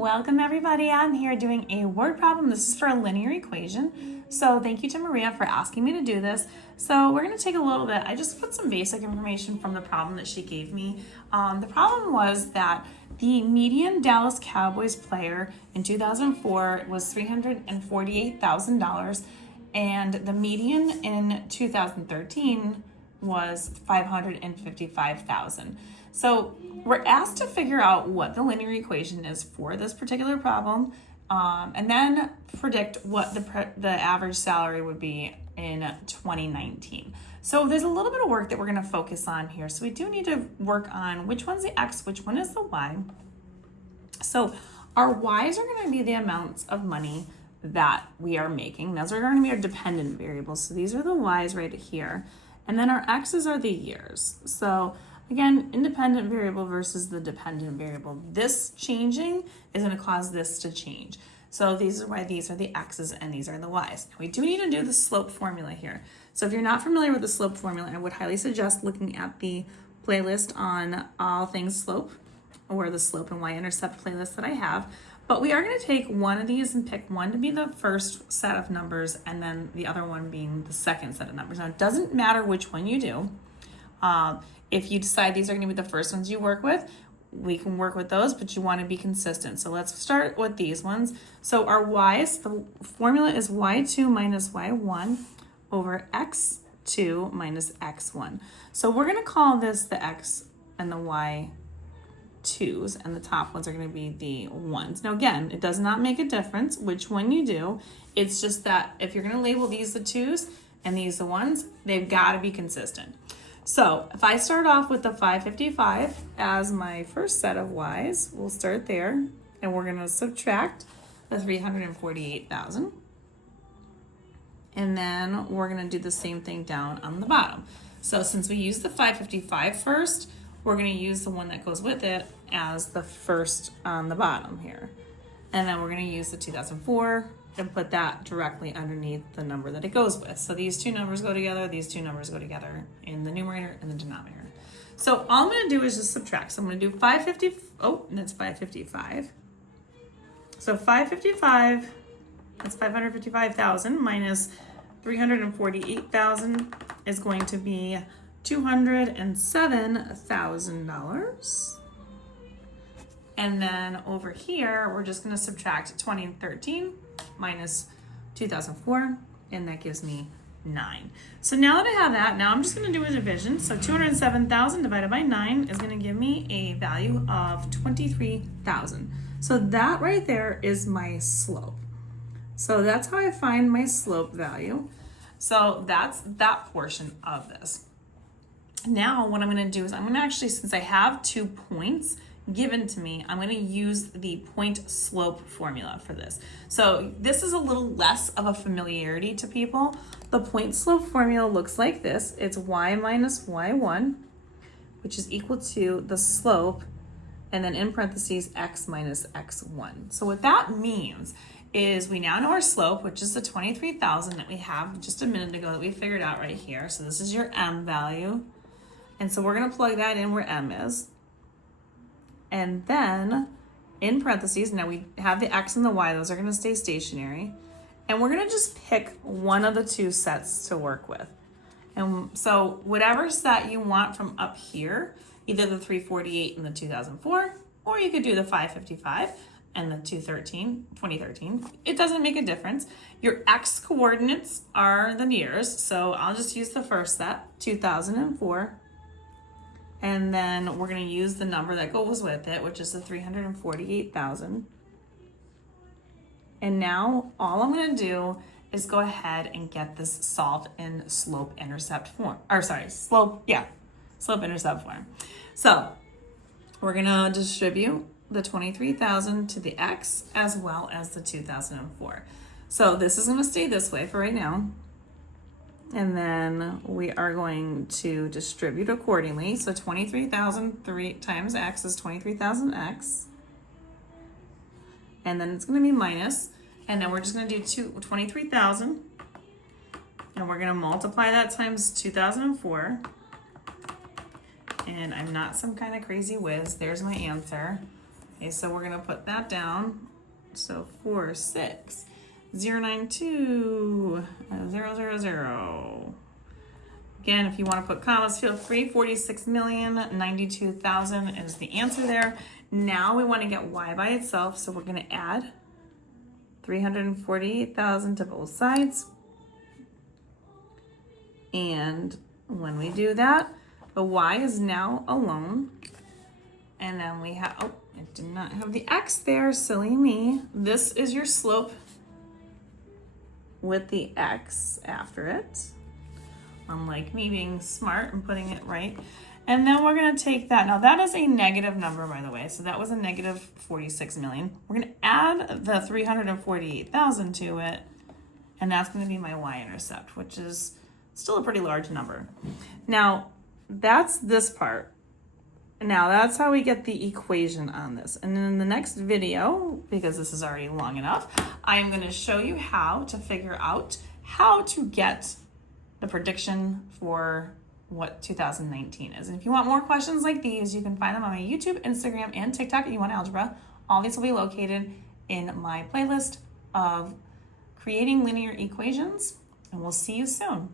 Welcome everybody, I'm here doing a word problem. This is for a linear equation. So thank you to Maria for asking me to do this. So we're gonna take a little bit, I just put some basic information from the problem that she gave me. The problem was that the median Dallas Cowboys player in 2004 was $348,000 and the median in 2013 was $555,000. So we're asked to figure out what the linear equation is for this particular problem, and then predict what the average salary would be in 2019. So there's a little bit of work that we're going to focus on here. So we do need to work on which one's the x, which one is the y. So our y's are going to be the amounts of money that we are making. Those are going to be our dependent variables. So these are the y's right here. And then our x's are the years. So again, independent variable versus the dependent variable. This changing is going to cause this to change. So these are why these are the x's and these are the y's. We do need to do the slope formula here. So if you're not familiar with the slope formula, I would highly suggest looking at the playlist on all things slope, or the slope and y-intercept playlist that I have. But we are going to take one of these and pick one to be the first set of numbers and then the other one being the second set of numbers. Now, it doesn't matter which one you do. If you decide these are going to be the first ones you work with, we can work with those, but you want to be consistent. So let's start with these ones. So our y's, the formula is y2 minus y1 over x2 minus x1. So we're going to call this the x and the y 2's, and the top ones are going to be the 1's. Now again, it does not make a difference which one you do. It's just that if you're going to label these the 2's and these the 1's, they've got to be consistent. So if I start off with the 555 as my first set of y's, we'll start there and we're going to subtract the 348,000. And then we're going to do the same thing down on the bottom. So since we use the 555 first, we're going to use the one that goes with it as the first on the bottom here. And then we're going to use the 2004 and put that directly underneath the number that it goes with. So these two numbers go together, these two numbers go together in the numerator and the denominator. So all I'm going to do is just subtract. So I'm going to do 555. So 555, that's 555,000 minus 348,000 is going to be $207,000. And then over here, we're just going to subtract 2013 minus 2004, and that gives me 9. So now that I have that, now I'm just going to do a division. So 207,000 divided by 9 is going to give me a value of 23,000. So that right there is my slope. So that's how I find my slope value. So that's that portion of this. Now what I'm going to do is I'm going to actually, since I have 2 points given to me, I'm going to use the point slope formula for this. So this is a little less of a familiarity to people. The point slope formula looks like this. It's y minus y1, which is equal to the slope, and then in parentheses x minus x1. So what that means is we now know our slope, which is the 23,000 that we have just a minute ago that we figured out right here. So this is your m value. And so we're going to plug that in where m is. And then in parentheses, now we have the x and the y, those are going to stay stationary. And we're going to just pick one of the 2 sets to work with. And so whatever set you want from up here, either the 348 and the 2004, or you could do the 555 and the 2013. It doesn't make a difference. Your x coordinates are the years. So I'll just use the first set, 2004. And then we're going to use the number that goes with it, which is the 348,000. And now all I'm going to do is go ahead and get this solved in slope-intercept form. Slope-intercept form. So we're going to distribute the 23,000 to the x as well as the 2004. So this is going to stay this way for right now. And then we are going to distribute accordingly. So 23,000 times x is 23,000x. And then it's going to be minus. And then we're just going to do 23,000. And we're going to multiply that times 2004. And I'm not some kind of crazy whiz. There's my answer. Okay, so we're gonna put that down. So 4, 6, 092, 000. Again, if you want to put commas, feel free. 46,092,000 is the answer there. Now we want to get y by itself, so we're going to add 348,000 to both sides. And when we do that, the y is now alone. And then we have, oh, it did not have the x there, silly me. This is your slope with the x after it. Unlike me being smart and putting it right. And then we're gonna take that. Now that is a negative number, by the way. So that was a negative 46 million. We're gonna add the 348,000 to it. And that's gonna be my y-intercept, which is still a pretty large number. Now, that's this part. Now that's how we get the equation on this. And then in the next video, because this is already long enough, I am gonna show you how to figure out how to get the prediction for what 2019 is. And if you want more questions like these, you can find them on my YouTube, Instagram, and TikTok at U1Algebra. All these will be located in my playlist of creating linear equations, and we'll see you soon.